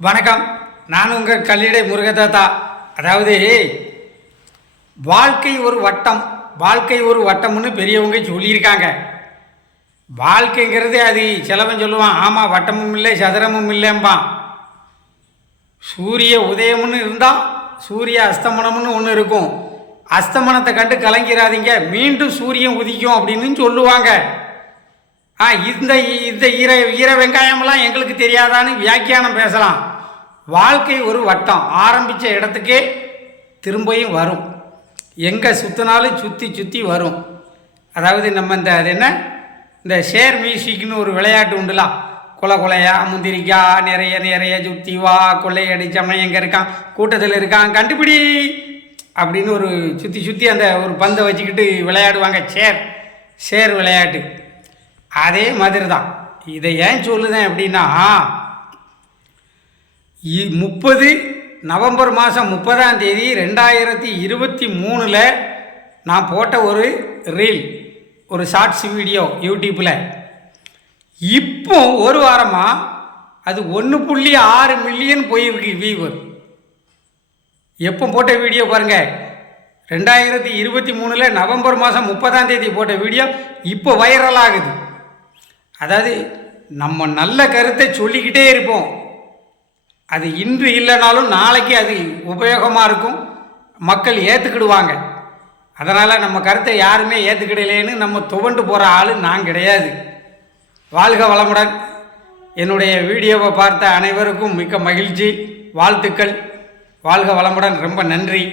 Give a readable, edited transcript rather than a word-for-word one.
வணக்கம். நான் உங்கள் கல்லிடை முருகதாத்தா. அதாவது வாழ்க்கை ஒரு வட்டம், வாழ்க்கை ஒரு வட்டம்னு பெரியவங்க சொல்லியிருக்காங்க. வாழ்க்கைங்கிறது அது சிலவன் சொல்லுவான், ஆமாம் வட்டமும் இல்லை சதுரமும் இல்லைம்பான். சூரிய உதயம்னு இருந்தால் சூரிய அஸ்தமனம்னு ஒன்று இருக்கும். அஸ்தமனத்தை கண்டு கலங்கிறாதீங்க, மீண்டும் சூரியன் உதிக்கும் அப்படின்னு சொல்லுவாங்க. இந்த இந்த ஈர வெங்காயமெல்லாம் எங்களுக்கு தெரியாதான்னு வியாக்கியானம் பேசலாம். வாழ்க்கை ஒரு வட்டம், ஆரம்பித்த இடத்துக்கே திரும்பியும் வரும். எங்கே சுற்றினாலும் சுற்றி சுற்றி வரும். அதாவது நம்ம அது என்ன, இந்த ஷேர் மியூசிக்னு ஒரு விளையாட்டு உண்டுலாம். கொலையா முந்திரிக்கா நிறைய நிறைய சுற்றி வா, கொள்ளையடிச்சவன் எங்கே இருக்கான், கூட்டத்தில் இருக்கான், கண்டுபிடி அப்படின்னு ஒரு சுற்றி சுற்றி அந்த ஒரு பந்தை வச்சுக்கிட்டு விளையாடுவாங்க. ஷேர் விளையாட்டு அதே மாதிரி தான். இதை ஏன் சொல்லுதேன் அப்படின்னா, 30 நவம்பர் மாதம் 30ஆம் தேதி 2023 நான் போட்ட ஒரு ரீல், ஒரு ஷார்ட்ஸ் வீடியோ யூடியூப்பில். இப்போ ஒரு வாரமாக அது 1.6 மில்லியன் போயிருக்கு வியூவர். எப்போ போட்ட வீடியோ பாருங்கள், 2023 நவம்பர் மாதம் 30ஆம் தேதி போட்ட வீடியோ இப்போ வைரல் ஆகுது. அதாவது நம்ம நல்ல கருத்தை சொல்லிக்கிட்டே இருப்போம். அது இன்று இல்லைனாலும் நாளைக்கு அது உபயோகமாக இருக்கும், மக்கள் ஏற்றுக்கிடுவாங்க. அதனால் நம்ம கருத்தை யாருமே ஏற்றுக்கிடலேன்னு நம்ம துவண்டு போகிற ஆள் நான் கிடையாது. வாழ்க வளமுடன். என்னுடைய வீடியோவை பார்த்த அனைவருக்கும் மிக்க மகிழ்ச்சி, வாழ்த்துக்கள். வாழ்க வளமுடன். ரொம்ப நன்றி.